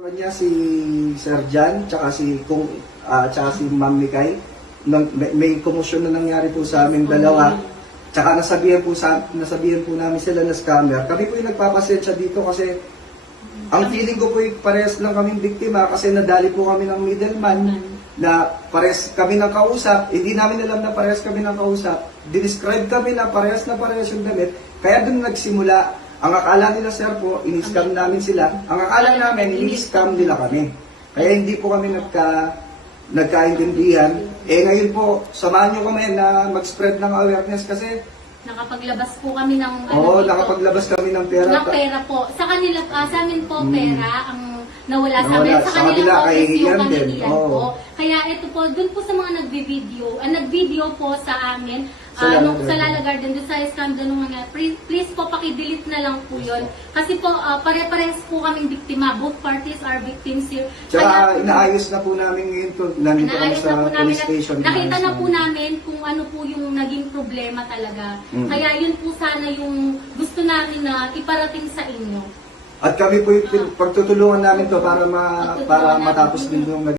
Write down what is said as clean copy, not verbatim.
Niya si Sir Jan, tsaka si Ma'am Mikay. May komosyon na nangyari po sa amin dalawa. Tsaka nasabihan po namin sila na scammer. Kami po yung nagpapasensya dito kasi ang feeling ko po parehas lang kaming biktima kasi nadali po kami ng middleman na parehas kami ng kausap. Hindi namin alam na parehas kami ng kausap. Dinescribe kami na parehas yung damit. Kaya doon nagsimula. Ang akala nila, sir po, ini-scam namin sila. Ang akala namin, ini-scam nila kami. Kaya hindi po kami nagkaintindihan. Ngayon po, samahan nyo kami na mag-spread ng awareness kasi nakapaglabas po kami ng nakapaglabas kami ng pera. Ng pera po. Sa kanila, sa amin po pera ang nawala sa amin. Sa kanila po is yung kahihiyan po. Kaya ito po, dun po sa mga nag-video po sa amin, sa Lala Garden, doon sa scam doon mga, please po paki-delete na lang po yun. Kasi po, pare-parehas po kaming biktima. Both parties are victims here. Tsaka inaayos na po namin ngayon to. Nandito kami sa police station. Nakita na po namin kung ano po yung naging problema talaga. Kaya yun po sana yung gusto namin na iparating sa inyo. At kami po pagtutulungan namin to para matapos din yung